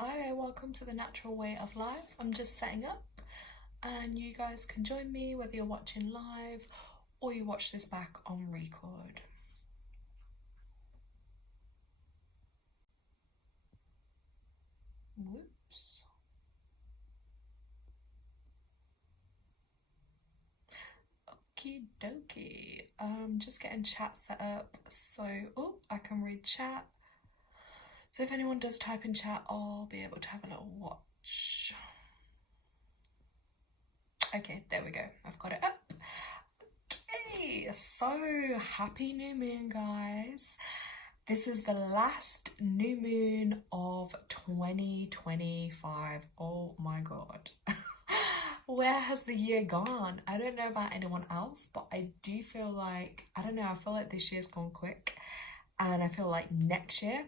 Hi, welcome to the Natural Way of Life. I'm just setting up and you guys can join me whether you're watching live or you watch this back on record. Whoops. Okie dokie. Just getting chat set up so I can read chat. So if anyone does type in chat, I'll be able to have a little watch. Okay, there we go. I've got it up. Okay, so happy new moon, guys. This is the last new moon of 2025. Oh my god. Where has the year gone? I don't know about anyone else, but I do feel like, I don't know, I feel like this year's gone quick. And I feel like next year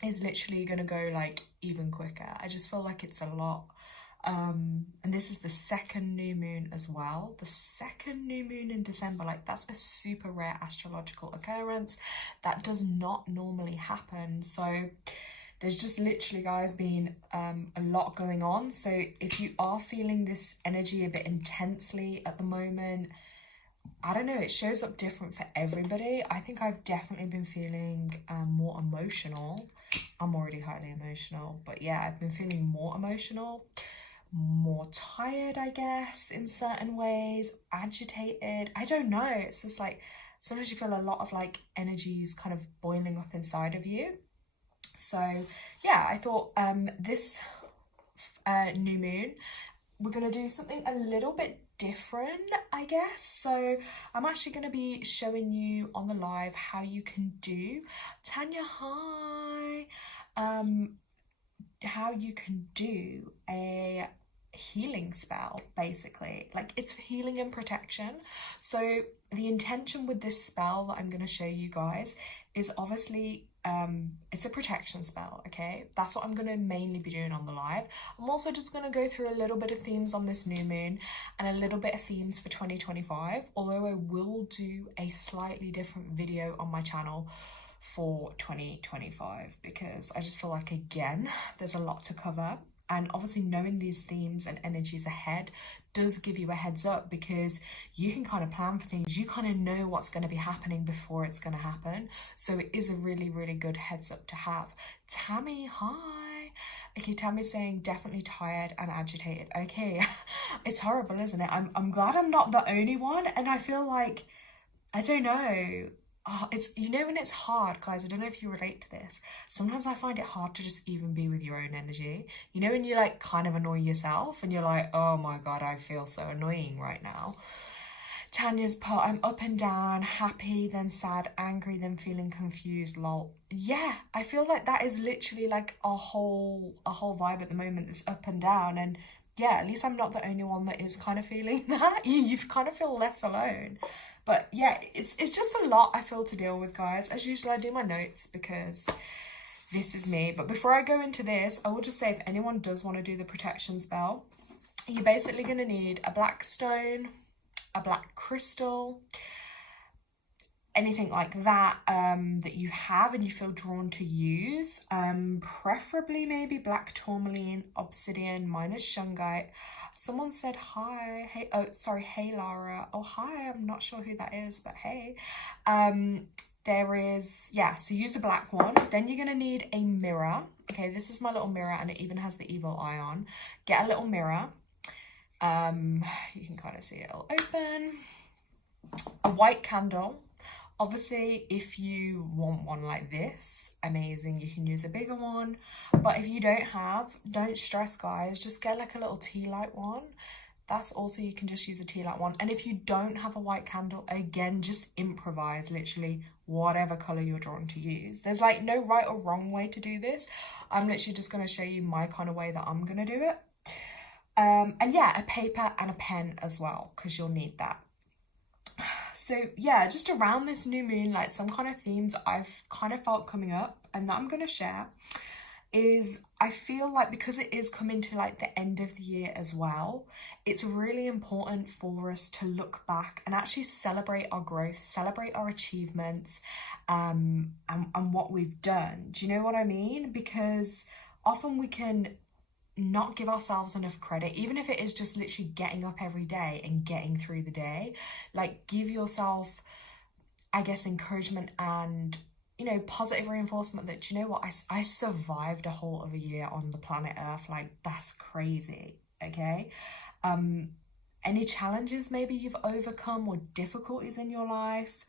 is literally gonna go like even quicker. I just feel like it's a lot. And this is the second new moon as well. The second new moon in December, like that's a super rare astrological occurrence that does not normally happen. So there's just literally, guys, been a lot going on. So if you are feeling this energy a bit intensely at the moment, I don't know, it shows up different for everybody. I think I've definitely been feeling more emotional. I'm already highly emotional, but yeah, I've been feeling more emotional, more tired, I guess, in certain ways, agitated. I don't know. It's just like sometimes you feel a lot of like energies kind of boiling up inside of you. So yeah, I thought this new moon, we're going to do something a little bit different, I guess. So I'm actually going to be showing you on the live how you can do, Tanya, hi, how you can do a healing spell, basically. Like, it's healing and protection. So the intention with this spell that I'm going to show you guys is obviously it's a protection spell. Okay, that's what I'm going to mainly be doing on the live. I'm also just going to go through a little bit of themes on this new moon and a little bit of themes for 2025, although I will do a slightly different video on my channel for 2025 because I just feel like, again, there's a lot to cover. And obviously knowing these themes and energies ahead does give you a heads up because you can kind of plan for things. You kind of know what's going to be happening before it's going to happen. So it is a really, really good heads up to have. Tammy, hi. Okay, Tammy's saying definitely tired and agitated. Okay, it's horrible, isn't it? I'm glad I'm not the only one. And I feel like, I don't know. Oh, it's, you know, when it's hard, guys, I don't know if you relate to this. Sometimes I find it hard to just even be with your own energy. You know, when you like kind of annoy yourself and you're like, oh my God, I feel so annoying right now. Tanya's put, I'm up and down, happy, then sad, angry, then feeling confused, lol. Yeah, I feel like that is literally like a whole vibe at the moment that's up and down. And yeah, at least I'm not the only one that is kind of feeling that. You kind of feel less alone. But yeah, it's just a lot I feel to deal with, guys. As usual, I do my notes because this is me. But before I go into this, I will just say if anyone does want to do the protection spell, you're basically going to need a black stone, a black crystal, anything like that that you have and you feel drawn to use. Preferably maybe black tourmaline, obsidian, minus shungite. Someone said hi. Hey, oh sorry, hey Lara. Oh hi, I'm not sure who that is, but hey. There is, yeah, so use a black one. Then you're gonna need a mirror. Okay, this is my little mirror and it even has the evil eye on. Get a little mirror. You can kind of see it'll open. A white candle. Obviously, if you want one like this, amazing, you can use a bigger one. But if you don't stress, guys. Just get like a little tea light one. That's also, you can just use a tea light one. And if you don't have a white candle, again, just improvise literally whatever color you're drawn to use. There's like no right or wrong way to do this. I'm literally just going to show you my kind of way that I'm going to do it. And yeah, a paper and a pen as well, because you'll need that. So yeah, just around this new moon, like some kind of themes I've kind of felt coming up and that I'm going to share is, I feel like because it is coming to like the end of the year as well, it's really important for us to look back and actually celebrate our growth, celebrate our achievements, and what we've done. Do you know what I mean? Because often we can not give ourselves enough credit, even if it is just literally getting up every day and getting through the day. Like, give yourself, I guess, encouragement and, you know, positive reinforcement that, you know what, I survived a whole of a year on the planet Earth. Like, that's crazy. Okay. Any challenges maybe you've overcome or difficulties in your life.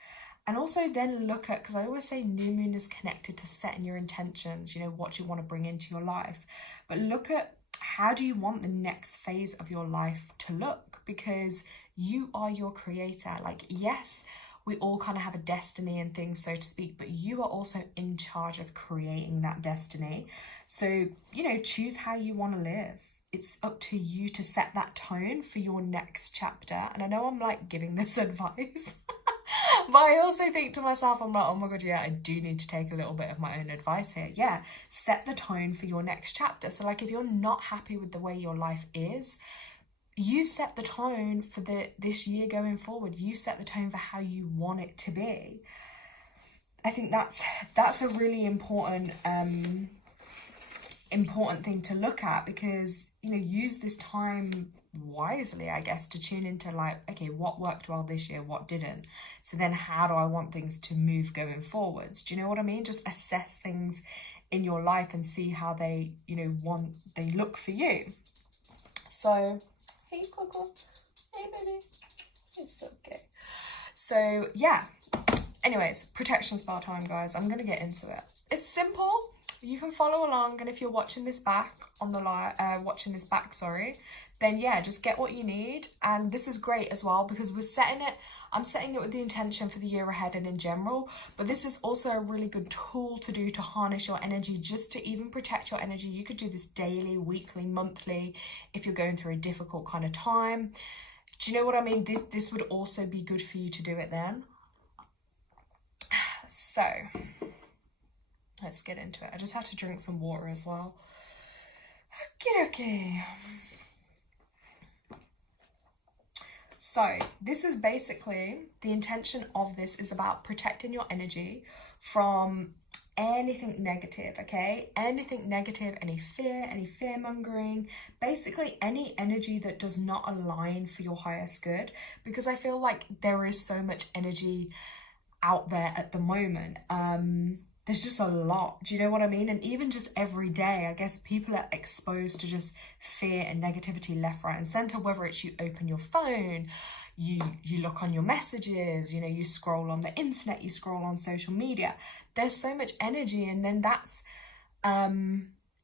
And also then look at, because I always say new moon is connected to setting your intentions, you know, what you want to bring into your life. But look at, how do you want the next phase of your life to look? Because you are your creator. Like, yes, we all kind of have a destiny and things, so to speak, but you are also in charge of creating that destiny. So, you know, choose how you want to live. It's up to you to set that tone for your next chapter. And I know I'm like giving this advice, but I also think to myself, I'm like, oh my God, yeah, I do need to take a little bit of my own advice here. Yeah, set the tone for your next chapter. So like, if you're not happy with the way your life is, you set the tone for this year going forward. You set the tone for how you want it to be. I think that's a really important thing to look at, because, you know, use this time wisely, I guess, to tune into like, okay, what worked well this year, what didn't? So then how do I want things to move going forwards? Do you know what I mean? Just assess things in your life and see how they, you know, they look for you. So, hey Coco, hey baby, it's okay. So yeah, anyways, protection spell time, guys. I'm gonna get into it. It's simple. You can follow along, and if you're watching this back on the live, then yeah, just get what you need. And this is great as well, because I'm setting it with the intention for the year ahead and in general, but this is also a really good tool to do to harness your energy, just to even protect your energy. You could do this daily, weekly, monthly, if you're going through a difficult kind of time. Do you know what I mean? This would also be good for you to do it then. So let's get into it. I just have to drink some water as well. Okay. So this is basically, the intention of this is about protecting your energy from anything negative, okay? Anything negative, any fear mongering, basically any energy that does not align for your highest good, because I feel like there is so much energy out there at the moment. There's just a lot, do you know what I mean? And even just every day, I guess people are exposed to just fear and negativity left, right and center, whether it's you open your phone, you look on your messages, you know, you scroll on the internet, you scroll on social media. There's so much energy, and then that's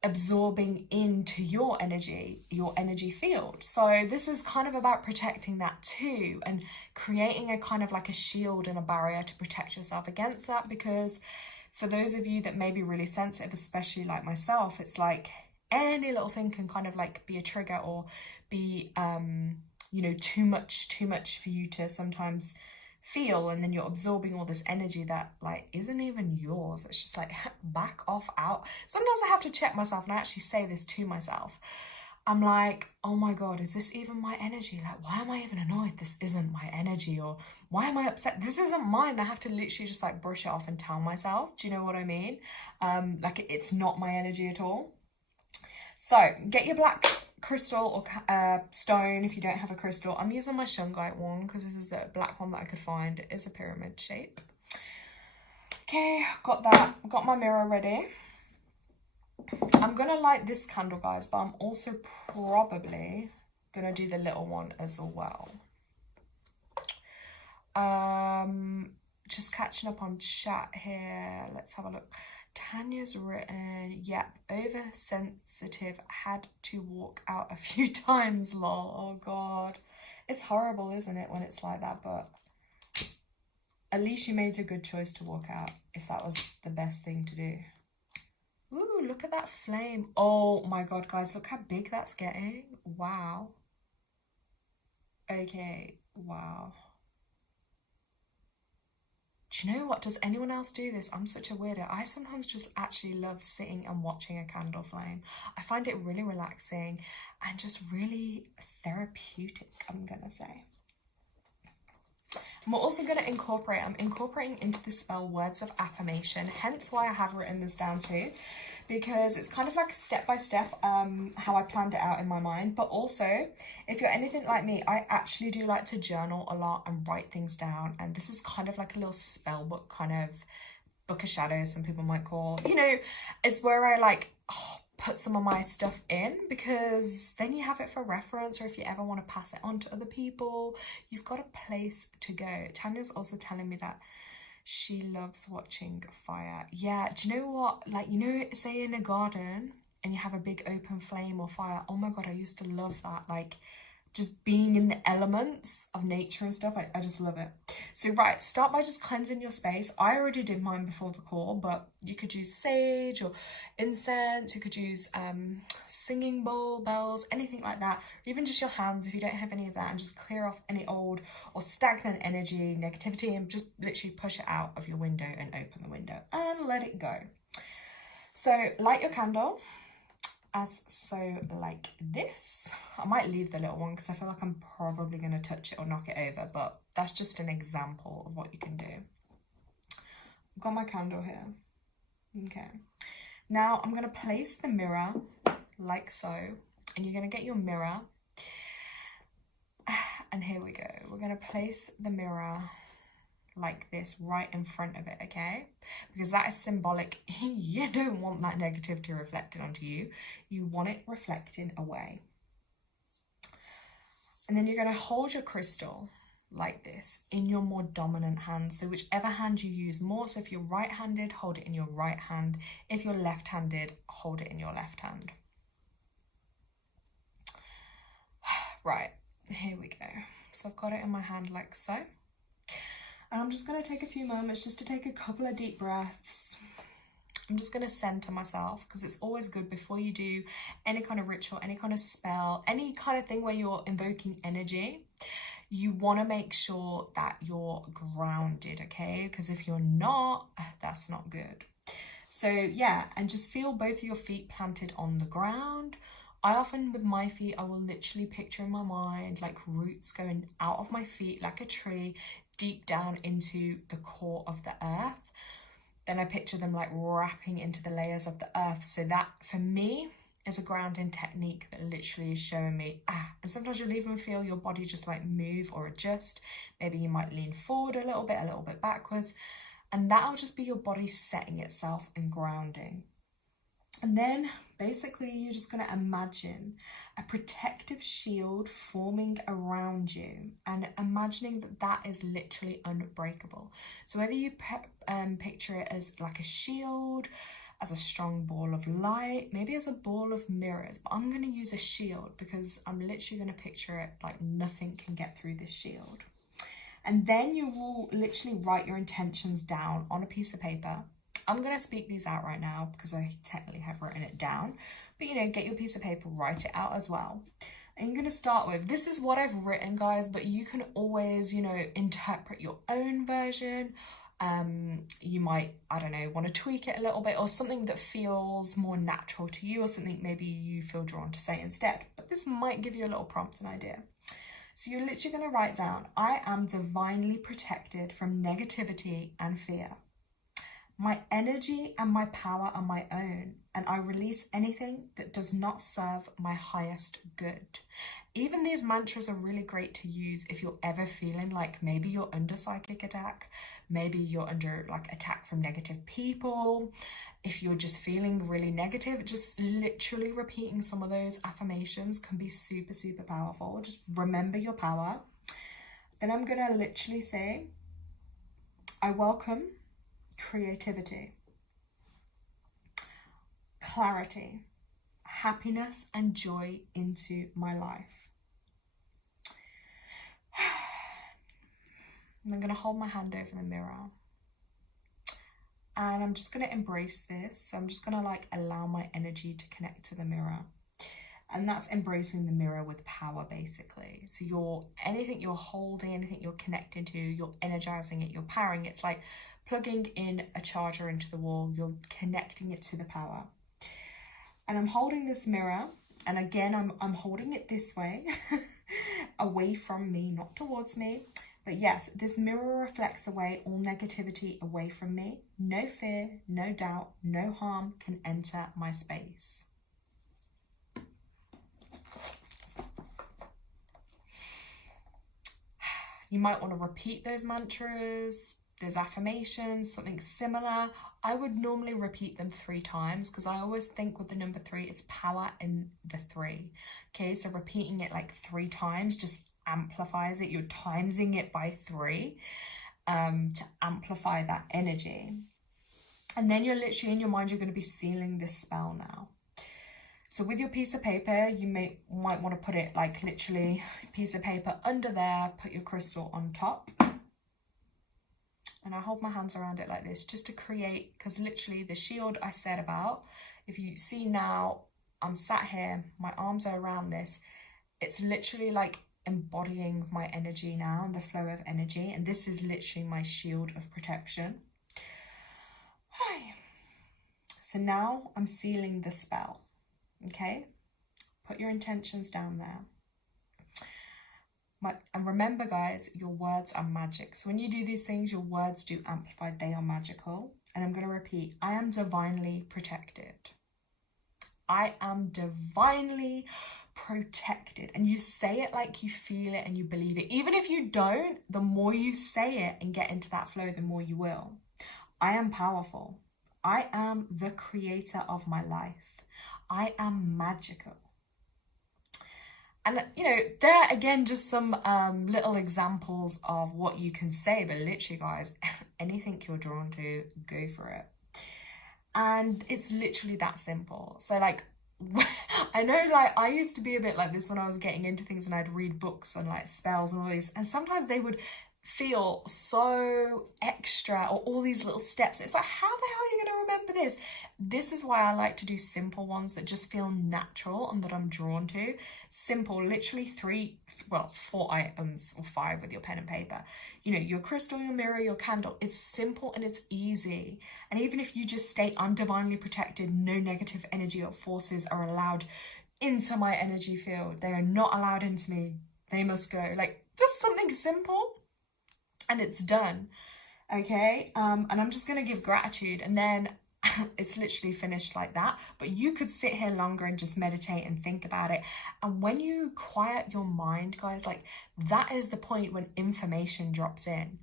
absorbing into your energy field. So this is kind of about protecting that too, and creating a kind of like a shield and a barrier to protect yourself against that, because for those of you that may be really sensitive, especially like myself, it's like any little thing can kind of like be a trigger, or be, you know, too much for you to sometimes feel. And then you're absorbing all this energy that like isn't even yours. It's just like, back off out. Sometimes I have to check myself, and I actually say this to myself. I'm like, oh my God, is this even my energy? Like, why am I even annoyed? This isn't my energy. Or why am I upset? This isn't mine. I have to literally just like brush it off and tell myself. Do you know what I mean? Like, it's not my energy at all. So get your black crystal or stone if you don't have a crystal. I'm using my shungite one because this is the black one that I could find. It is a pyramid shape. Okay, got that. Got my mirror ready. I'm going to light this candle, guys, but I'm also probably going to do the little one as well. Just catching up on chat here. Let's have a look. Tanya's written, yep, oversensitive, had to walk out a few times, lol. Oh, God. It's horrible, isn't it, when it's like that? But at least you made a good choice to walk out, if that was the best thing to do. Ooh, look at that flame. Oh my God, guys, look how big that's getting. Wow. Okay, wow. Do you know what? Does anyone else do this? I'm such a weirdo. I sometimes just actually love sitting and watching a candle flame. I find it really relaxing and just really therapeutic, I'm gonna say. And we're also going to I'm incorporating into the spell words of affirmation, hence why I have written this down too, because it's kind of like step by step how I planned it out in my mind. But also, if you're anything like me, I actually do like to journal a lot and write things down, and this is kind of like a little spell book, kind of book of shadows, some people might call, you know. It's where I like put some of my stuff in, because then you have it for reference, or if you ever want to pass it on to other people, you've got a place to go. Tanya's also telling me that she loves watching fire. Yeah, do you know what, like, you know, say in a garden and you have a big open flame or fire, oh my god, I used to love that. Like, just being in the elements of nature and stuff, I just love it. So right, start by just cleansing your space. I already did mine before the call, but you could use sage or incense, you could use singing bowl, bells, anything like that, or even just your hands if you don't have any of that, and just clear off any old or stagnant energy, negativity, and just literally push it out of your window and open the window and let it go. So light your candle. As so, like this. I might leave the little one because I feel like I'm probably going to touch it or knock it over, but that's just an example of what you can do. I've got my candle here. Okay. Now I'm going to place the mirror like so, and you're going to get your mirror. And here we go. We're going to place the mirror like this right in front of it, okay? Because that is symbolic. You don't want that negativity reflected onto you. You want it reflecting away. And then you're going to hold your crystal like this in your more dominant hand. So whichever hand you use more. So if you're right-handed, hold it in your right hand. If you're left-handed, hold it in your left hand. Right, here we go. So I've got it in my hand like so. And I'm just going to take a few moments just to take a couple of deep breaths. I'm just going to center myself, because it's always good before you do any kind of ritual, any kind of spell, any kind of thing where you're invoking energy. You want to make sure that you're grounded, okay? Because if you're not, that's not good. So yeah, and just feel both of your feet planted on the ground. I often, with my feet, I will literally picture in my mind like roots going out of my feet like a tree, deep down into the core of the earth. Then I picture them like wrapping into the layers of the earth. So that for me is a grounding technique that literally is showing me, and sometimes you'll even feel your body just like move or adjust. Maybe you might lean forward a little bit backwards, and that'll just be your body setting itself and grounding. And then basically you're just going to imagine a protective shield forming around you, and imagining that that is literally unbreakable. So whether you picture it as like a shield, as a strong ball of light, maybe as a ball of mirrors, but I'm going to use a shield because I'm literally going to picture it like nothing can get through this shield. And then you will literally write your intentions down on a piece of paper. I'm going to speak these out right now because I technically have written it down. But, you know, get your piece of paper, write it out as well. And you're going to start with, this is what I've written, guys, but you can always, you know, interpret your own version. You might, I don't know, want to tweak it a little bit, or something that feels more natural to you, or something maybe you feel drawn to say instead. But this might give you a little prompt and idea. So you're literally going to write down, I am divinely protected from negativity and fear. My energy and my power are my own, and I release anything that does not serve my highest good. Even these mantras are really great to use if you're ever feeling like maybe you're under psychic attack, maybe you're under like attack from negative people. If you're just feeling really negative, just literally repeating some of those affirmations can be super, super powerful. Just remember your power. Then I'm going to literally say, I welcome creativity, clarity, happiness, and joy into my life. And I'm going to hold my hand over the mirror. And I'm just going to embrace this. So I'm just going to like allow my energy to connect to the mirror. And that's embracing the mirror with power, basically. So anything you're holding, anything you're connecting to, you're energizing it, you're powering it. It's like plugging in a charger into the wall, you're connecting it to the power. And I'm holding this mirror, and again, I'm holding it this way, away from me, not towards me. But yes, this mirror reflects away all negativity away from me. No fear, no doubt, no harm can enter my space. You might want to repeat those mantras, those affirmations, something similar. I would normally repeat them 3 times because I always think with the number 3, it's power in the 3. Okay, so repeating it like 3 times just amplifies it. You're timesing it by 3 to amplify that energy. And then you're literally in your mind, you're going to be sealing this spell now. So with your piece of paper, you might want to put it like literally piece of paper under there, put your crystal on top. And I hold my hands around it like this just to create, because literally the shield I said about, if you see now, I'm sat here, my arms are around this. It's literally like embodying my energy now and the flow of energy. And this is literally my shield of protection. Hi. So now I'm sealing the spell. Okay, put your intentions down there. And remember, guys, your words are magic. So when you do these things, your words do amplify. They are magical. And I'm going to repeat, I am divinely protected. I am divinely protected. And you say it like you feel it and you believe it. Even if you don't, the more you say it and get into that flow, the more you will. I am powerful. I am the creator of my life. I am magical. And, you know, there again, just some little examples of what you can say. But literally, guys, anything you're drawn to, go for it. And it's literally that simple. So, like, I know, like, I used to be a bit like this when I was getting into things and I'd read books on, like, spells and all these. And sometimes they would feel so extra, or all these little steps. It's like, how the hell are you going to remember this? This is why I like to do simple ones that just feel natural and that I'm drawn to. Simple, literally 4 items or 5 with your pen and paper. You know, your crystal, your mirror, your candle. It's simple and it's easy. And even if you just state, I'm divinely protected, no negative energy or forces are allowed into my energy field. They are not allowed into me. They must go. Like, just something simple. And it's done, okay? And I'm just going to give gratitude, and then it's literally finished like that. But you could sit here longer and just meditate and think about it. And when you quiet your mind, guys, like, that is the point when information drops in.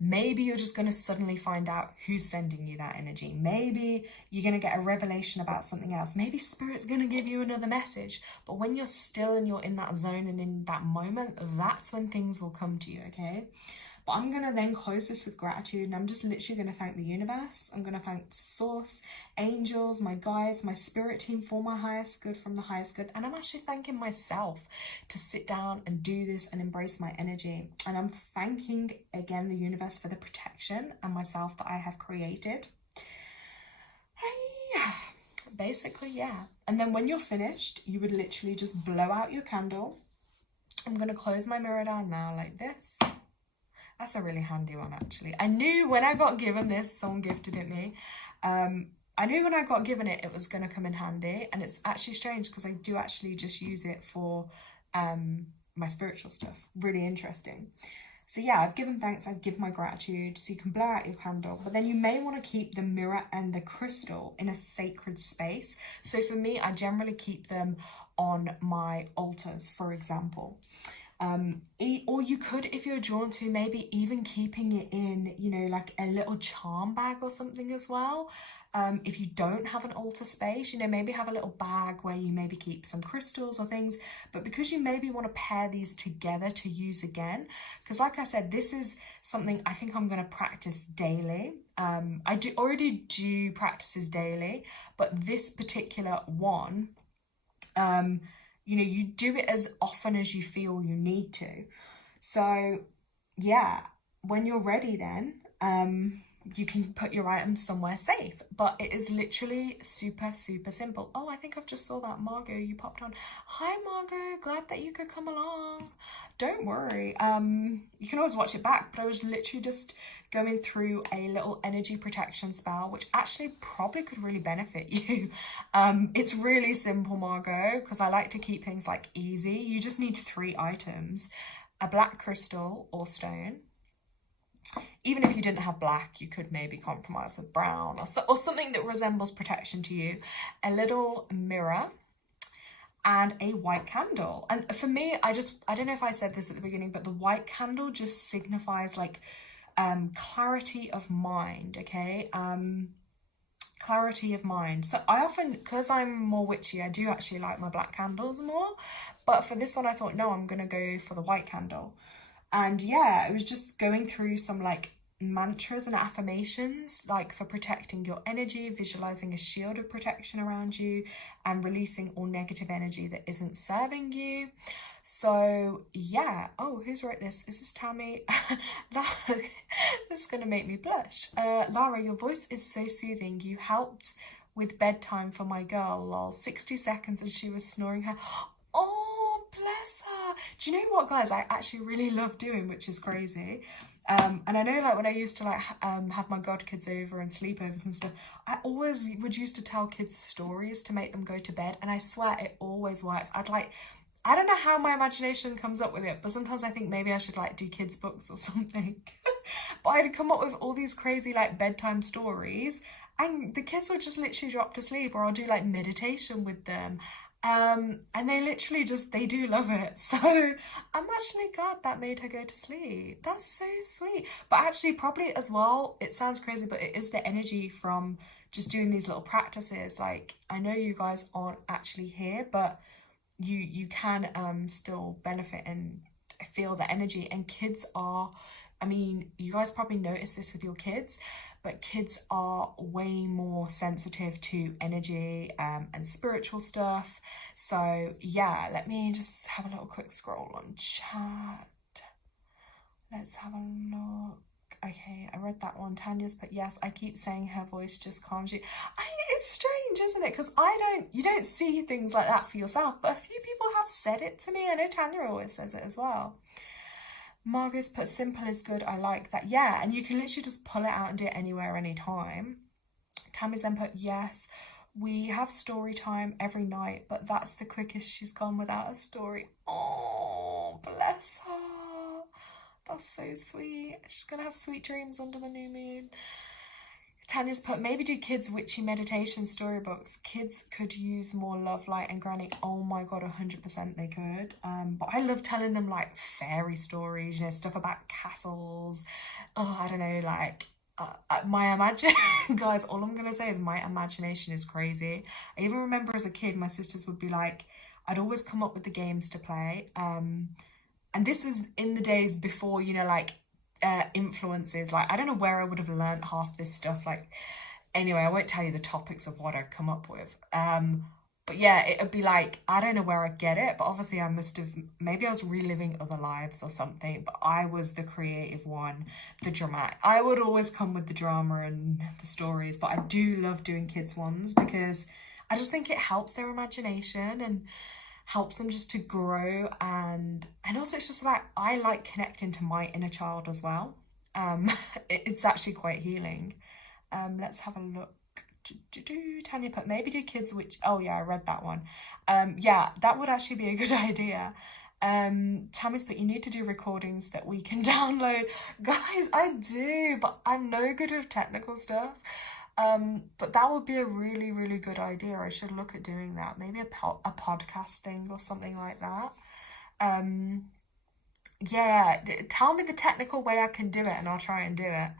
Maybe you're just going to suddenly find out who's sending you that energy. Maybe you're going to get a revelation about something else. Maybe Spirit's going to give you another message. But when you're still and you're in that zone and in that moment, that's when things will come to you, okay? But I'm going to then close this with gratitude, and I'm just literally going to thank the universe. I'm going to thank Source, angels, my guides, my spirit team for my highest good from the highest good. And I'm actually thanking myself to sit down and do this and embrace my energy. And I'm thanking, again, the universe for the protection and myself that I have created. Basically, yeah. And then when you're finished, you would literally just blow out your candle. I'm going to close my mirror down now like this. That's a really handy one, actually. I knew when I got given this, someone gifted it me. I knew when I got given it, it was going to come in handy. And it's actually strange because I do actually just use it for my spiritual stuff. Really interesting. So yeah, I've given thanks, I've given my gratitude. So you can blow out your candle. But then you may want to keep the mirror and the crystal in a sacred space. So for me, I generally keep them on my altars, for example. Or you could, if you're drawn to, maybe even keeping it in, you know, like a little charm bag or something as well. If you don't have an altar space, you know, maybe have a little bag where you maybe keep some crystals or things. But because you maybe want to pair these together to use again, because like I said, this is something I think I'm going to practice daily. I already do practices daily, but this particular one, you know, you do it as often as you feel you need to. So yeah, when you're ready then, you can put your items somewhere safe. But it is literally super, super simple. Oh, I think I've just saw that Margot, you popped on. Hi Margot, glad that you could come along. Don't worry, you can always watch it back, but I was literally just going through a little energy protection spell, which actually probably could really benefit you. It's really simple, Margot, because I like to keep things like easy. You just need 3 items. a black crystal or stone. Even if you didn't have black, you could maybe compromise with brown or something that resembles protection to you. A little mirror and a white candle. And for me, I don't know if I said this at the beginning, but the white candle just signifies like clarity of mind, okay? Clarity of mind. So I often, because I'm more witchy, I do actually like my black candles more. But for this one, I thought, no, I'm going to go for the white candle. And yeah, it was just going through some like mantras and affirmations, like for protecting your energy, visualizing a shield of protection around you, and releasing all negative energy that isn't serving you. So yeah. Oh, who's wrote this? Is this Tammy? This is gonna make me blush. Lara, your voice is so soothing. You helped with bedtime for my girl. Lol. 60 seconds and she was snoring her. Oh, bless her. Do you know what, guys, I actually really love doing, which is crazy. And I know, like, when I used to like have my godkids over and sleepovers and stuff, I always would used to tell kids stories to make them go to bed, and I swear it always works. I don't know how my imagination comes up with it, but sometimes I think maybe I should like do kids books or something. But I'd come up with all these crazy like bedtime stories, and the kids would just literally drop to sleep, or I'll do like meditation with them. And they literally they do love it. So I'm actually glad that made her go to sleep. That's so sweet. But actually probably as well, it sounds crazy, but it is the energy from just doing these little practices. Like, I know you guys aren't actually here, but you can still benefit and feel the energy. And kids are, I mean, you guys probably notice this with your kids, but kids are way more sensitive to energy and spiritual stuff. So yeah, let me just have a little quick scroll on chat. Let's have a look. Okay, I read that one. Tanya's put, yes, I keep saying her voice just calms you. It's strange, isn't it? Because you don't see things like that for yourself, but a few people have said it to me. I know Tanya always says it as well. Margot's put, simple is good, I like that. Yeah, and you can literally just pull it out and do it anywhere, anytime. Tammy's then put, yes, we have story time every night, but that's the quickest she's gone without a story. Oh, bless her. That's so sweet. She's gonna have sweet dreams under the new moon. Tanya's put, maybe do kids witchy meditation storybooks. Kids could use more love, light and granny. Oh my god, 100% they could. But I love telling them like fairy stories, you know, stuff about castles. Oh, I don't know, like my imagination, guys, all I'm gonna say is my imagination is crazy. I even remember as a kid, my sisters would be like, I'd always come up with the games to play. And this was in the days before, you know, like influences. Like, I don't know where I would have learned half this stuff. Like, anyway, I won't tell you the topics of what I'd come up with. But yeah, it would be like, I don't know where I get it, but obviously I must have, maybe I was reliving other lives or something, but I was the creative one, the dramatic. I would always come with the drama and the stories, but I do love doing kids ones because I just think it helps their imagination and helps them just to grow. And also it's just about, I like connecting to my inner child as well. It's actually quite healing. Let's have a look. Tanya put, maybe do kids which, oh yeah, I read that one. Yeah, that would actually be a good idea. Tammy's put, you need to do recordings that we can download. Guys, I do, but I'm no good with technical stuff. But that would be a really, really good idea. I should look at doing that. Maybe a podcast thing or something like that. Yeah, tell me the technical way I can do it and I'll try and do it.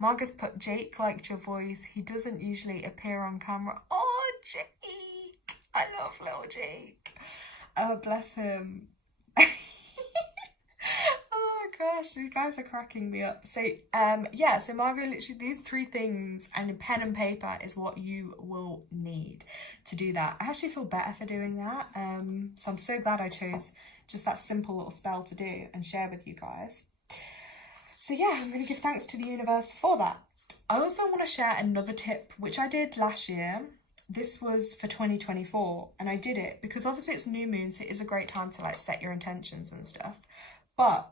Margaret's put, Jake liked your voice. He doesn't usually appear on camera. Oh, Jake. I love little Jake. Oh, bless him. Oh gosh, you guys are cracking me up. So yeah, so Margaret, literally these three things and a pen and paper is what you will need to do that. I actually feel better for doing that. So I'm so glad I chose just that simple little spell to do and share with you guys. So yeah, I'm going to give thanks to the universe for that. I also want to share another tip, which I did last year. This was for 2024, and I did it because obviously it's new moon, so it is a great time to like set your intentions and stuff. But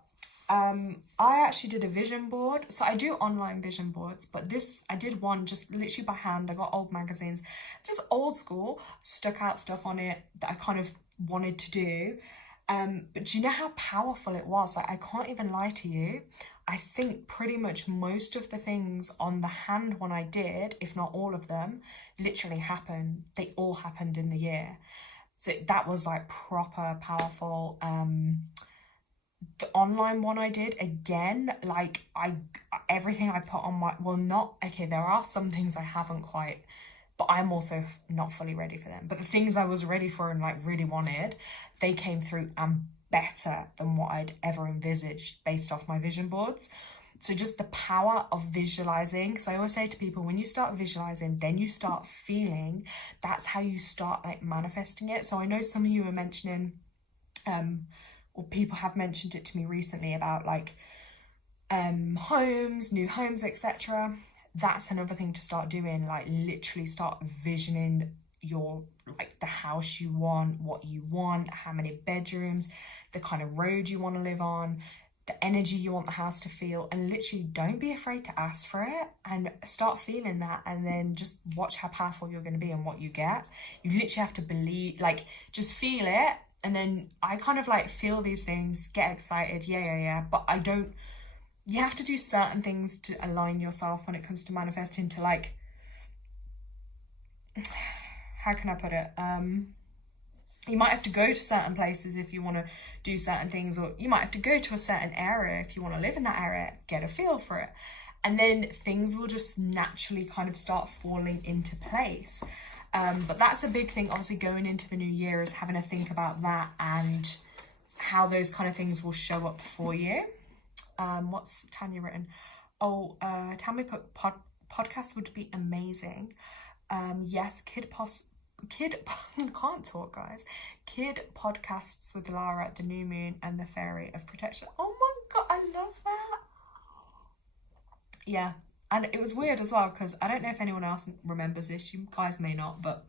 I actually did a vision board. So I do online vision boards, but this, I did one just literally by hand. I got old magazines, just old school, stuck out stuff on it that I kind of wanted to do. But do you know how powerful it was? Like, I can't even lie to you. I think pretty much most of the things on the hand when I did, if not all of them, literally happened. They all happened in the year. So that was like proper powerful. The online one I did, again, like everything I put on my, well, not, okay, there are some things I haven't quite, but I'm also not fully ready for them. But the things I was ready for and like really wanted, they came through and better than what I'd ever envisaged based off my vision boards. So just the power of visualizing, because I always say to people, when you start visualizing, then you start feeling, that's how you start like manifesting it. So I know some of you are mentioning, or people have mentioned it to me recently about like homes, new homes, etc. That's another thing to start doing, like literally start visioning your, like the house you want, what you want, how many bedrooms, the kind of road you want to live on, the energy you want the house to feel, and literally don't be afraid to ask for it and start feeling that, and then just watch how powerful you're going to be and what you get. You literally have to believe, like just feel it. And then I kind of like feel these things, get excited, yeah, but I don't, you have to do certain things to align yourself when it comes to manifesting, to like, how can I put it? You might have to go to certain places if you want to do certain things, or you might have to go to a certain area if you want to live in that area, get a feel for it. And then things will just naturally kind of start falling into place. But that's a big thing, obviously, going into the new year, is having to think about that and how those kind of things will show up for you. What's Tanya written? Oh, Tammy put podcasts would be amazing. Yes, can't talk, guys. Kid podcasts with Lara, the new moon, and the fairy of protection. Oh my god, I love that. Yeah. And it was weird as well, because I don't know if anyone else remembers this, you guys may not, but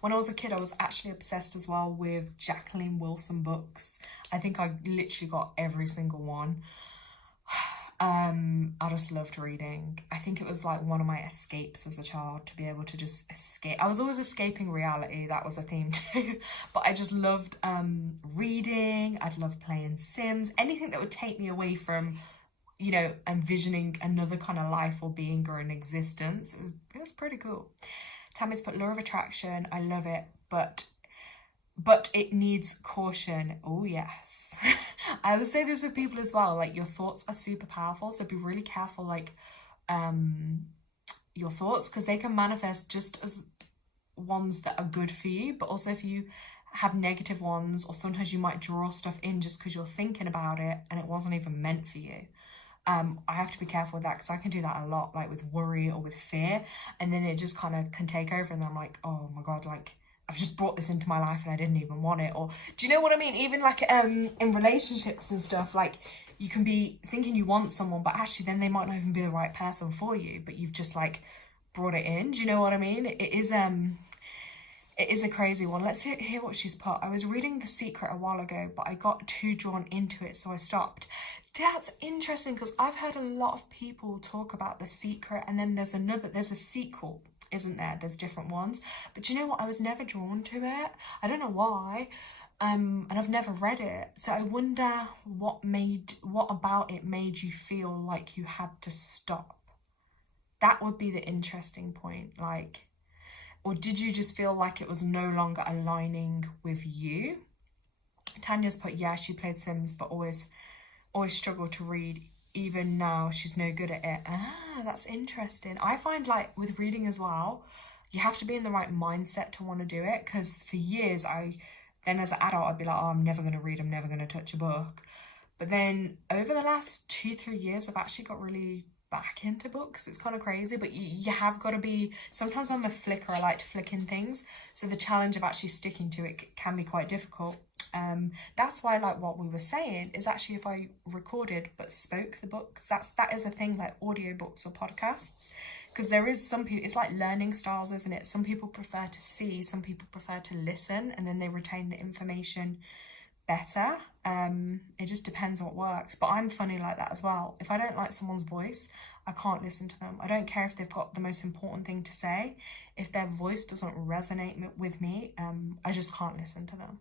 when I was a kid, I was actually obsessed as well with Jacqueline Wilson books. I think I literally got every single one. I just loved reading. I think it was like one of my escapes as a child, to be able to just escape. I was always escaping reality, that was a theme too. But I just loved reading. I'd love playing Sims, anything that would take me away from, you know, envisioning another kind of life or being or an existence. It was pretty cool. Tammy's put law of attraction. I love it, but it needs caution. Oh yes. I would say this with people as well, like your thoughts are super powerful, so be really careful, like your thoughts, because they can manifest just as ones that are good for you, but also if you have negative ones, or sometimes you might draw stuff in just because you're thinking about it and it wasn't even meant for you. I have to be careful with that, because I can do that a lot, like with worry or with fear, and then it just kind of can take over, and I'm like, oh my god, like I've just brought this into my life and I didn't even want it. Or do you know what I mean? Even like in relationships and stuff, like you can be thinking you want someone, but actually then they might not even be the right person for you, but you've just like brought it in. Do you know what I mean? It is a crazy one. Let's hear what she's put. I was reading The Secret a while ago, but I got too drawn into it, so I stopped. That's interesting, because I've heard a lot of people talk about The Secret, and then there's a sequel, isn't there? There's different ones. But do you know what? I was never drawn to it. I don't know why. And I've never read it. So I wonder what about it made you feel like you had to stop? That would be the interesting point. Like, or did you just feel like it was no longer aligning with you? Tanya's put, yeah, she played Sims, but always struggled to read. Even now, she's no good at it. Ah, that's interesting. I find like with reading as well, you have to be in the right mindset to want to do it. Because for years, then as an adult, I'd be like, oh, I'm never going to read. I'm never going to touch a book. But then over the last 2-3 years, I've actually got really back into books. It's kind of crazy, but you have got to be, sometimes I'm a flicker, I like to flick in things, so the challenge of actually sticking to it can be quite difficult. That's why, like what we were saying, is actually if I recorded but spoke the books, that is a thing, like audiobooks or podcasts, because there is some people, it's like learning styles, isn't it? Some people prefer to see, some people prefer to listen, and then they retain the information better. It just depends what works, but I'm funny like that as well. If I don't like someone's voice, I can't listen to them. I don't care if they've got the most important thing to say. If their voice doesn't resonate with me, I just can't listen to them.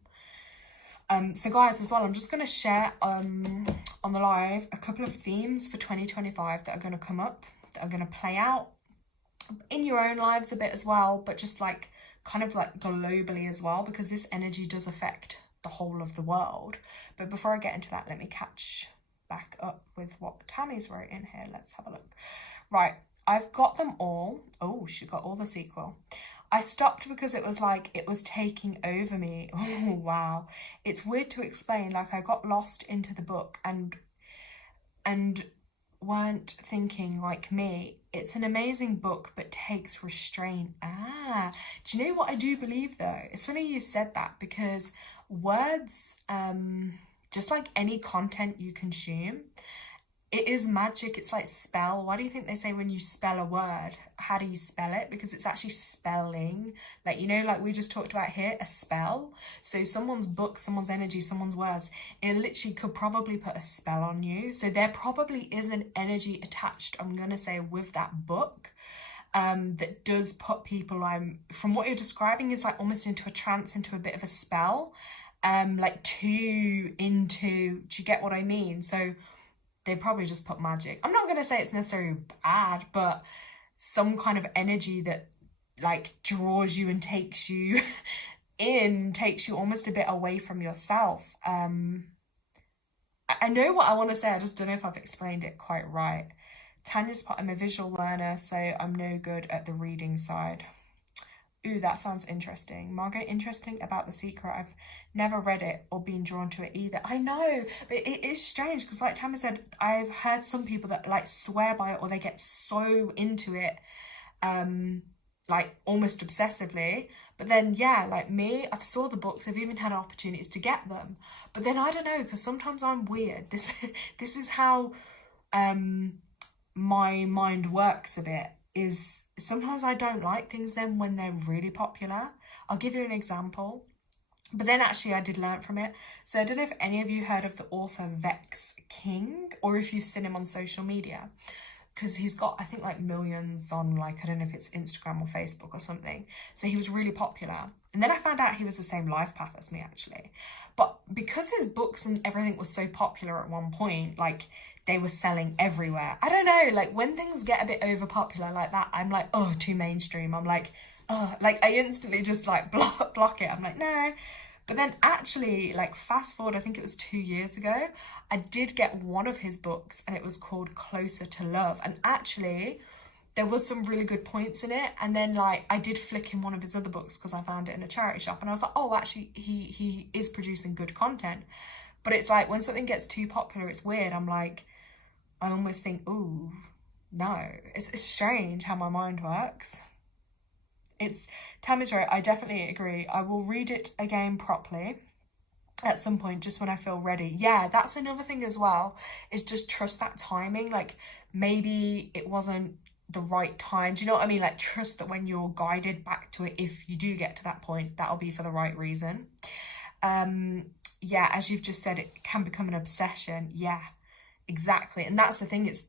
So guys, as well, I'm just going to share on the live a couple of themes for 2025 that are going to come up, that are going to play out in your own lives a bit as well, but just like kind of like globally as well, because this energy does affect the whole of the world. But before I get into that, let me catch back up with what Tammy's wrote in here. Let's have a look. Right, I've got them all. Oh, she got all the sequel. I stopped because it was like it was taking over me. Oh, wow. It's weird to explain. Like, I got lost into the book and weren't thinking like me. It's an amazing book, but takes restraint. Do you know what I do believe though? It's funny you said that, because words, just like any content you consume, it is magic. It's like spell. Why do you think they say when you spell a word, how do you spell it? Because it's actually spelling. Like, you know, like we just talked about here, a spell. So someone's book, someone's energy, someone's words, it literally could probably put a spell on you. So there probably is an energy attached, I'm going to say, with that book, that does put people, from what you're describing, is like almost into a trance, into a bit of a spell, like too into, do you get what I mean? So they probably just put magic. I'm not going to say it's necessarily bad, but some kind of energy that like draws you and takes you in, takes you almost a bit away from yourself. I know what I want to say, I just don't know if I've explained it quite right. Tanya's put, I'm a visual learner, so I'm no good at the reading side. Ooh, that sounds interesting. Margot, interesting about The Secret. I've never read it or been drawn to it either. I know, but it is strange because, like Tammy said, I've heard some people that like swear by it, or they get so into it, like almost obsessively. But then, yeah, like me, I've saw the books. I've even had opportunities to get them. But then I don't know, because sometimes I'm weird. This is how my mind works a bit. Is sometimes I don't like things then when they're really popular. I'll give you an example. But then actually I did learn from it. So I don't know if any of you heard of the author Vex King, or if you've seen him on social media, because he's got, I think, like millions on, like, I don't know if it's Instagram or Facebook or something. So he was really popular. And then I found out he was the same life path as me, actually. But because his books and everything was so popular at one point, like, they were selling everywhere. I don't know, like, when things get a bit overpopular like that, I'm like, oh, too mainstream. I'm like, oh, like, I instantly just, like, block it. I'm like, no. But then actually, like, fast forward, I think it was 2 years ago, I did get one of his books, and it was called Closer to Love. And actually, there was some really good points in it. And then, like, I did flick in one of his other books because I found it in a charity shop. And I was like, oh, actually, he is producing good content. But it's like, when something gets too popular, it's weird. I'm like, I almost think, ooh, no. It's strange how my mind works. Tammy's right, I definitely agree. I will read it again properly at some point, just when I feel ready. Yeah, that's another thing as well, is just trust that timing. Like, maybe it wasn't the right time. Do you know what I mean? Like, trust that when you're guided back to it, if you do get to that point, that'll be for the right reason. Yeah, as you've just said, it can become an obsession. Yeah, exactly. And that's the thing, it's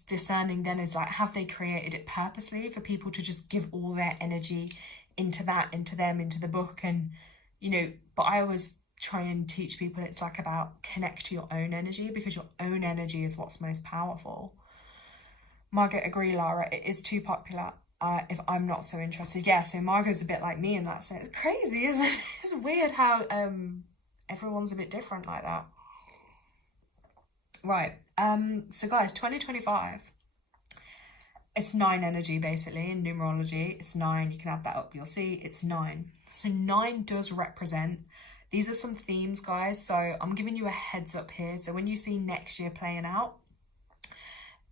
discerning then, is like, have they created it purposely for people to just give all their energy into that, into them, into the book? And, you know, but I always try and teach people it's like about connect to your own energy, because your own energy is what's most powerful. Margaret, agree, Lara, it is too popular. If I'm not so interested. Yeah, so Margot's a bit like me in that sense. It's crazy, isn't it? It's weird how everyone's a bit different like that. Right, so guys, 2025, it's 9 energy basically in numerology. It's 9, you can add that up, you'll see it's 9. So 9 does represent, these are some themes, guys, so I'm giving you a heads up here. So when you see next year playing out,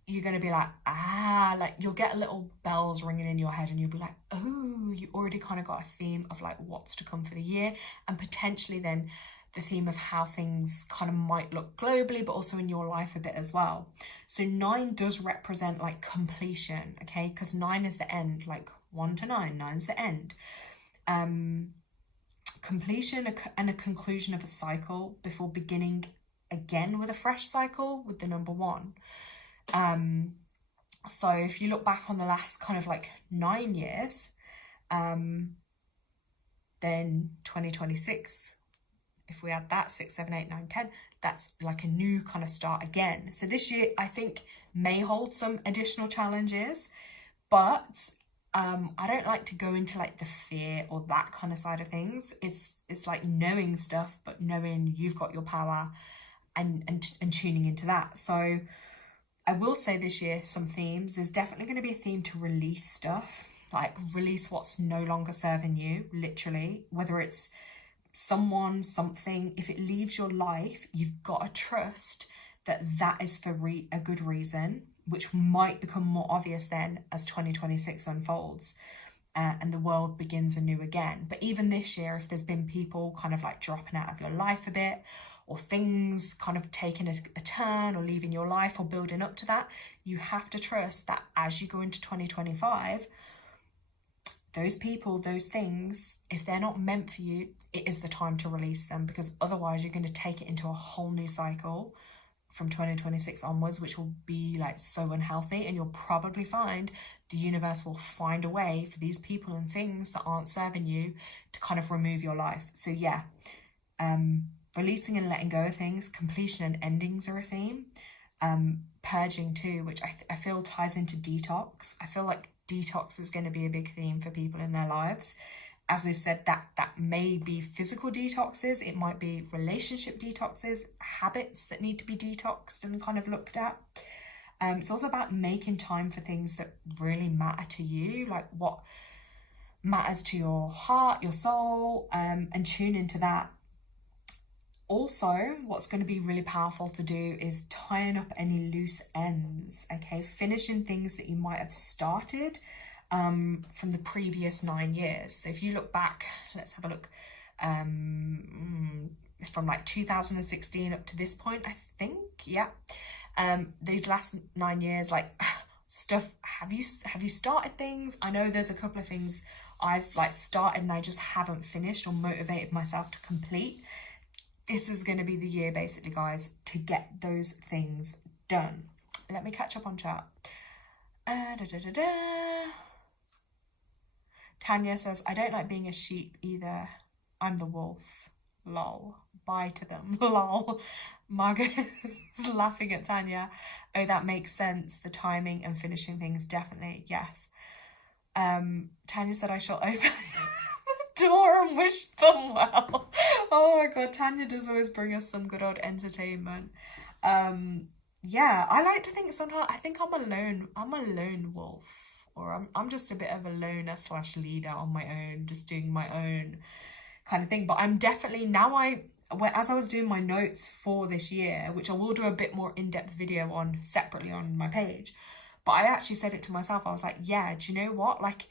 you're going to be like, like, you'll get little bells ringing in your head, and you'll be like, oh, you already kind of got a theme of like what's to come for the year, and potentially then the theme of how things kind of might look globally, but also in your life a bit as well. So 9 does represent like completion, okay? Because 9 is the end, like 1 to 9, 9 is the end. Completion and a conclusion of a cycle before beginning again with a fresh cycle with the number 1. So if you look back on the last kind of like 9 years, then 2026 if we add that 6, 7, 8, 9, 10, that's like a new kind of start again. So this year I think may hold some additional challenges, but I don't like to go into like the fear or that kind of side of things. It's like knowing stuff, but knowing you've got your power and tuning into that. So I will say this year, some themes, there's definitely going to be a theme to release stuff, like release what's no longer serving you, literally, whether it's someone, something. If it leaves your life, you've got to trust that that is for a good reason, which might become more obvious then as 2026 unfolds and the world begins anew again. But even this year, if there's been people kind of like dropping out of your life a bit, or things kind of taking a turn or leaving your life or building up to that, you have to trust that as you go into 2025, those people, those things, if they're not meant for you, it is the time to release them, because otherwise you're going to take it into a whole new cycle from 2026 onwards, which will be like so unhealthy. And you'll probably find the universe will find a way for these people and things that aren't serving you to kind of remove your life. So yeah, releasing and letting go of things, completion and endings are a theme. Purging too, which I feel ties into detox. I feel like detox is going to be a big theme for people in their lives. As we've said, that may be physical detoxes, it might be relationship detoxes, habits that need to be detoxed and kind of looked at. It's also about making time for things that really matter to you, like what matters to your heart, your soul, and tune into that. Also, what's going to be really powerful to do is tying up any loose ends, okay? Finishing things that you might have started from the previous 9 years. So if you look back, let's have a look, from like 2016 up to this point, I think, yeah. These last 9 years, like stuff, have you started things? I know there's a couple of things I've like started and I just haven't finished or motivated myself to complete. This is going to be the year, basically, guys, to get those things done. Let me catch up on chat. Tanya says, I don't like being a sheep either. I'm the wolf. Lol. Bye to them. Lol. Margaret is laughing at Tanya. Oh, that makes sense. The timing and finishing things, definitely. Yes. Tanya said, I shall open the door and wish them well. Oh my god, Tanya does always bring us some good old entertainment. Yeah, I like to think sometimes, I think I'm a lone wolf, or I'm just a bit of a loner / leader on my own, just doing my own kind of thing. But I'm definitely, as I was doing my notes for this year, which I will do a bit more in-depth video on separately on my page, but I actually said it to myself. I was like, yeah, do you know what? Like,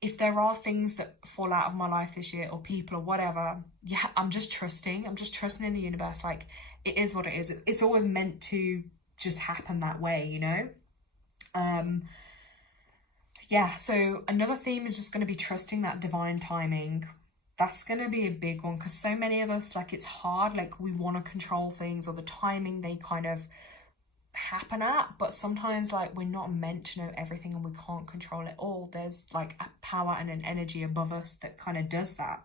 if there are things that fall out of my life this year, or people or whatever, yeah, I'm just trusting in the universe. Like, it is what it is. It's always meant to just happen that way, you know? Yeah, so another theme is just going to be trusting that divine timing. That's going to be a big one, because so many of us, like, it's hard. Like, we want to control things, or the timing they kind of happen at, but sometimes like we're not meant to know everything and we can't control it all. There's like a power and an energy above us that kind of does that.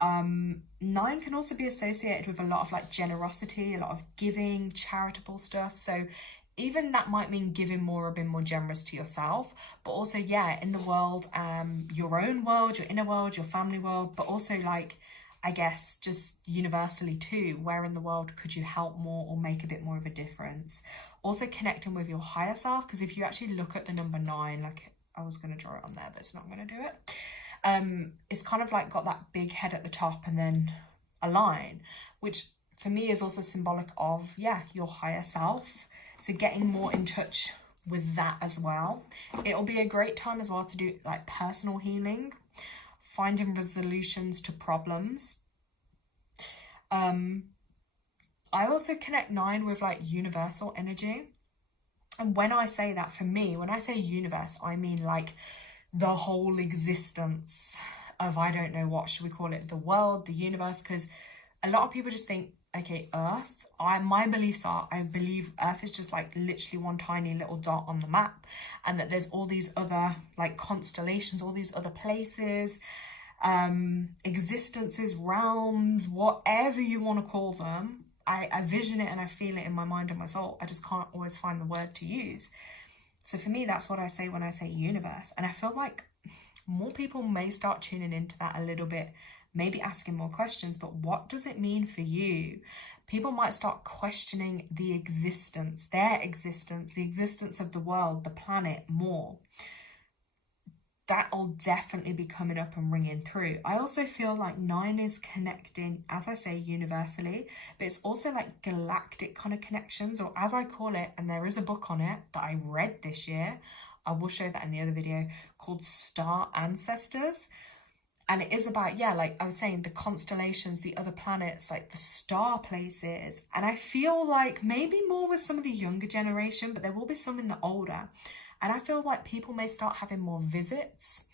9 can also be associated with a lot of like generosity, a lot of giving, charitable stuff. So even that might mean giving more or being more generous to yourself, but also, yeah, in the world, your own world, your inner world, your family world, but also like, I guess, just universally too, where in the world could you help more or make a bit more of a difference? Also connecting with your higher self, because if you actually look at the number 9, like I was going to draw it on there, but it's not going to do it. It's kind of like got that big head at the top and then a line, which for me is also symbolic of, yeah, your higher self. So getting more in touch with that as well. It'll be a great time as well to do like personal healing, finding resolutions to problems. I also connect 9 with like universal energy. And when I say that, for me, when I say universe, I mean like the whole existence of, I don't know, what should we call it? The world, the universe, because a lot of people just think, okay, Earth. My beliefs are, I believe Earth is just like literally one tiny little dot on the map, and that there's all these other like constellations, all these other places, existences, realms, whatever you want to call them. I vision it and I feel it in my mind and my soul. I just can't always find the word to use. So for me, that's what I say when I say universe. And I feel like more people may start tuning into that a little bit, maybe asking more questions, but what does it mean for you? People might start questioning the existence, their existence, the existence of the world, the planet more. That'll definitely be coming up and ringing through. I also feel like 9 is connecting, as I say, universally, but it's also like galactic kind of connections, or as I call it, and there is a book on it that I read this year, I will show that in the other video, called Star Ancestors. And it is about, yeah, like I was saying, the constellations, the other planets, like the star places. And I feel like maybe more with some of the younger generation, but there will be some in the older. And I feel like people may start having more visits,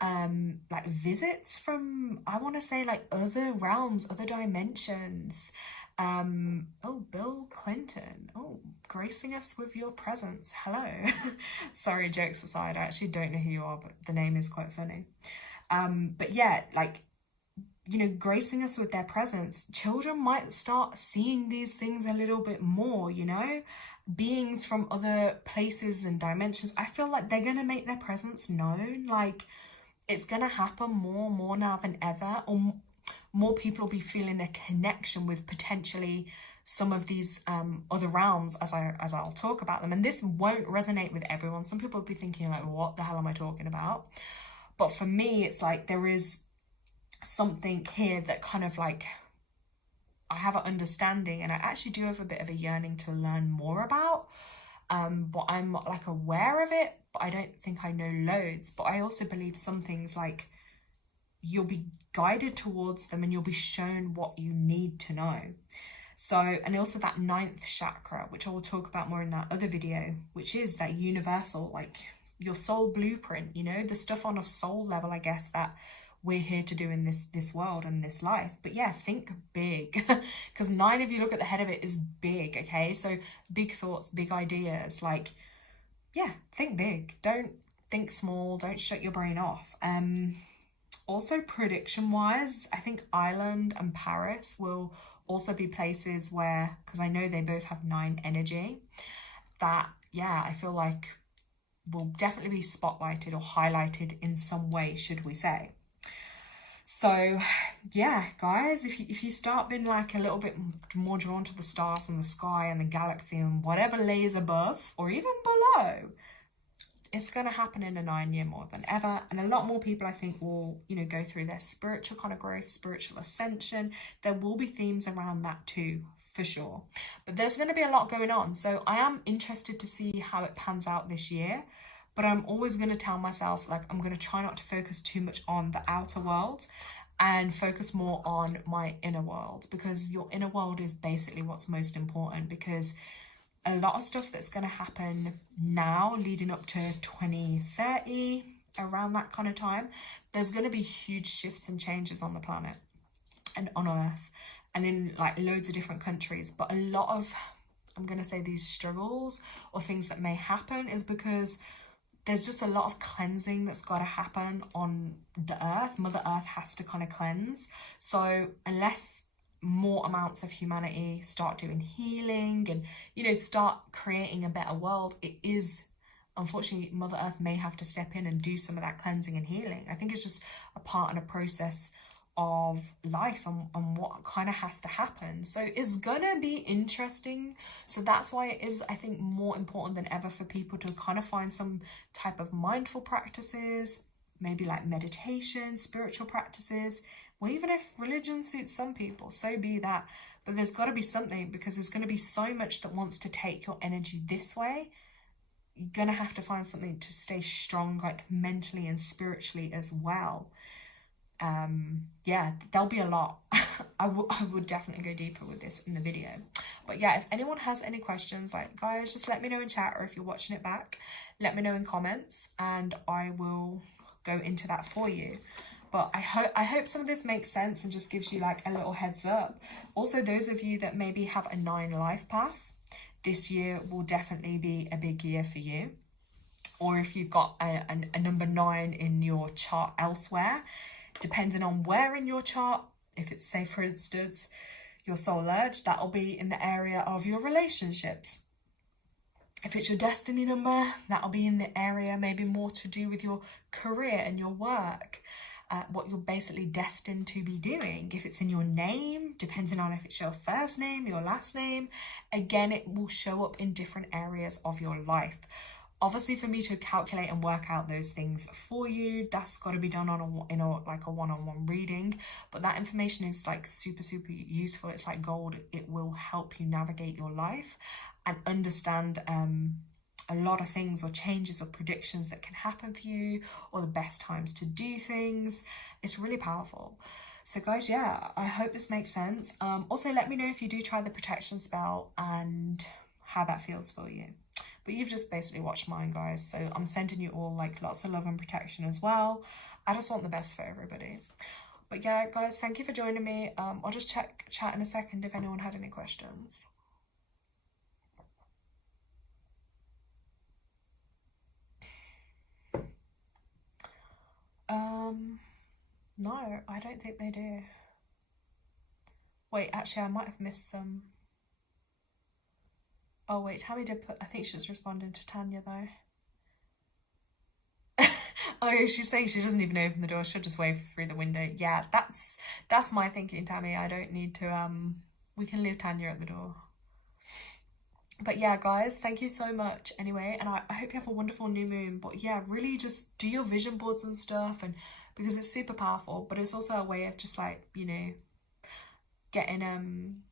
like visits from, I want to say, like other realms, other dimensions. Oh, Bill Clinton. Oh, gracing us with your presence. Hello. Sorry, jokes aside, I actually don't know who you are, but the name is quite funny. But yeah, like, you know, gracing us with their presence. Children might start seeing these things a little bit more, you know? Beings from other places and dimensions, I feel like they're going to make their presence known. Like, it's going to happen more now than ever, or more people will be feeling a connection with potentially some of these other realms as I'll talk about them. And this won't resonate with everyone. Some people will be thinking like, what the hell am I talking about? But for me, it's like there is something here that kind of like, I have an understanding, and I actually do have a bit of a yearning to learn more about, but I'm like aware of it, but I don't think I know loads. But I also believe some things, like, you'll be guided towards them and you'll be shown what you need to know. So, and also that 9th chakra, which I will talk about more in that other video, which is that universal, like your soul blueprint, you know, the stuff on a soul level, I guess, that we're here to do in this world and this life. But yeah, think big, because 9, if you look at the head of it, is big. Okay, so big thoughts, big ideas, like, yeah, think big, don't think small, don't shut your brain off. Also, prediction wise, I think Ireland and Paris will also be places where, because I know they both have 9 energy, that, yeah, I feel like will definitely be spotlighted or highlighted in some way, should we say. So yeah, guys, if you start being like a little bit more drawn to the stars and the sky and the galaxy and whatever lays above or even below, it's going to happen in a 9 year more than ever. And a lot more people, I think, will, you know, go through their spiritual kind of growth, spiritual ascension. There will be themes around that too, for sure. But there's going to be a lot going on. So I am interested to see how it pans out this year. But I'm always going to tell myself, like, I'm going to try not to focus too much on the outer world and focus more on my inner world, because your inner world is basically what's most important. Because a lot of stuff that's going to happen now leading up to 2030, around that kind of time, there's going to be huge shifts and changes on the planet and on Earth and in like loads of different countries. But a lot of, I'm going to say, these struggles or things that may happen is because there's just a lot of cleansing that's got to happen on the earth. Mother Earth has to kind of cleanse. So unless more amounts of humanity start doing healing and, you know, start creating a better world, it is, unfortunately, Mother Earth may have to step in and do some of that cleansing and healing. I think it's just a part and a process of life and what kind of has to happen. So it's gonna be interesting. So that's why it is, I think, more important than ever for people to kind of find some type of mindful practices, maybe like meditation, spiritual practices, or even if religion suits some people, so be that. But there's got to be something, because there's going to be so much that wants to take your energy this way. You're going to have to find something to stay strong, like mentally and spiritually as well. Yeah, there'll be a lot. I would definitely go deeper with this in the video. But yeah, if anyone has any questions, like, guys, just let me know in chat, or if you're watching it back, let me know in comments and I will go into that for you. But I hope some of this makes sense and just gives you like a little heads up. Also, those of you that maybe have a 9 life path, this year will definitely be a big year for you. Or if you've got a number 9 in your chart elsewhere, depending on where in your chart, if it's, say for instance, your soul urge, that'll be in the area of your relationships. If it's your destiny number, that'll be in the area maybe more to do with your career and your work, what you're basically destined to be doing. If it's in your name, depending on if it's your first name, your last name, again, it will show up in different areas of your life. Obviously, for me to calculate and work out those things for you, that's got to be done on like a one-on-one reading. But that information is like super useful. It's like gold. It will help you navigate your life and understand a lot of things or changes or predictions that can happen for you, or the best times to do things. It's really powerful. So guys, yeah, I hope this makes sense. Also, let me know if you do try the protection spell and how that feels for you. But you've just basically watched mine, guys, so I'm sending you all like lots of love and protection as well. I just want the best for everybody. But yeah, guys, thank you for joining me. I'll just chat in a second if anyone had any questions. No, I don't think they do. Wait, actually, I might have missed some. Oh wait, Tammy did put, I think she was responding to Tanya though. Oh yeah, she's saying she doesn't even open the door, she'll just wave through the window. Yeah, that's my thinking, Tammy. I don't need to, we can leave Tanya at the door. But yeah, guys, thank you so much anyway, and I hope you have a wonderful new moon. But yeah, really just do your vision boards and stuff, and because it's super powerful, but it's also a way of just like, you know, getting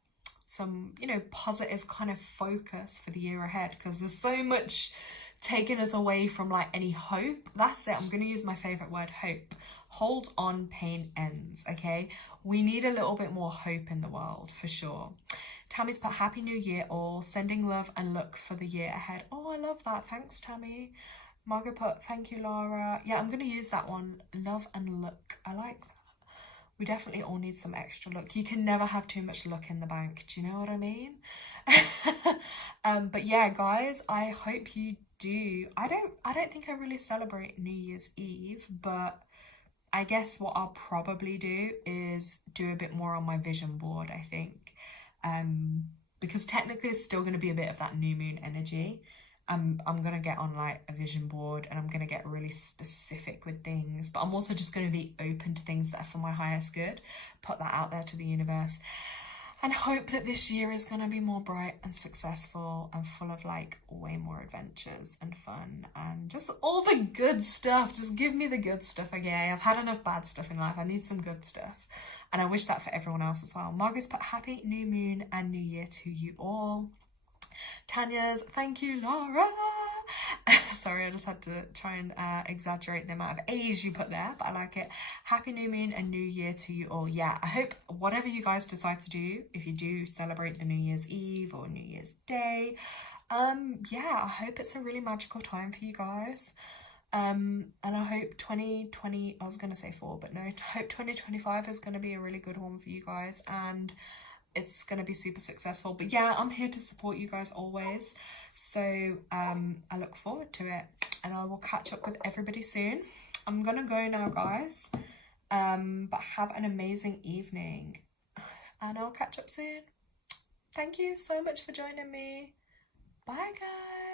some, you know, positive kind of focus for the year ahead, because there's so much taking us away from like any hope. That's it, I'm going to use my favorite word, hope. Hold on, pain ends. Okay, we need a little bit more hope in the world for sure. Tammy's put happy new year all, sending love and luck for the year ahead. Oh, I love that, thanks Tammy. Margaret put thank you Laura. Yeah, I'm going to use that one, love and luck. I like that. We definitely all need some extra luck. You can never have too much luck in the bank. Do you know what I mean? But yeah, guys, I hope you do. I don't think I really celebrate New Year's Eve, but I guess what I'll probably do is do a bit more on my vision board, I think. Because technically it's still going to be a bit of that new moon energy. I'm going to get on like a vision board and I'm going to get really specific with things, but I'm also just going to be open to things that are for my highest good, put that out there to the universe, and hope that this year is going to be more bright and successful and full of like way more adventures and fun and just all the good stuff. Just give me the good stuff, okay? I've had enough bad stuff in life. I need some good stuff. And I wish that for everyone else as well. Margaret's put happy new moon and new year to you all. Tanya's thank you Laura. Sorry, I just had to try and exaggerate the amount of A's you put there, but I like it. Happy new moon and new year to you all. Yeah, I hope whatever you guys decide to do, if you do celebrate the New Year's Eve or New Year's Day, yeah, I hope it's a really magical time for you guys. And I hope 2020, I was gonna say 4, but no, I hope 2025 is gonna be a really good one for you guys, and it's gonna be super successful. But yeah, I'm here to support you guys always, so I look forward to it, and I will catch up with everybody soon. I'm gonna go now, guys, but have an amazing evening, and I'll catch up soon. Thank you so much for joining me. Bye guys.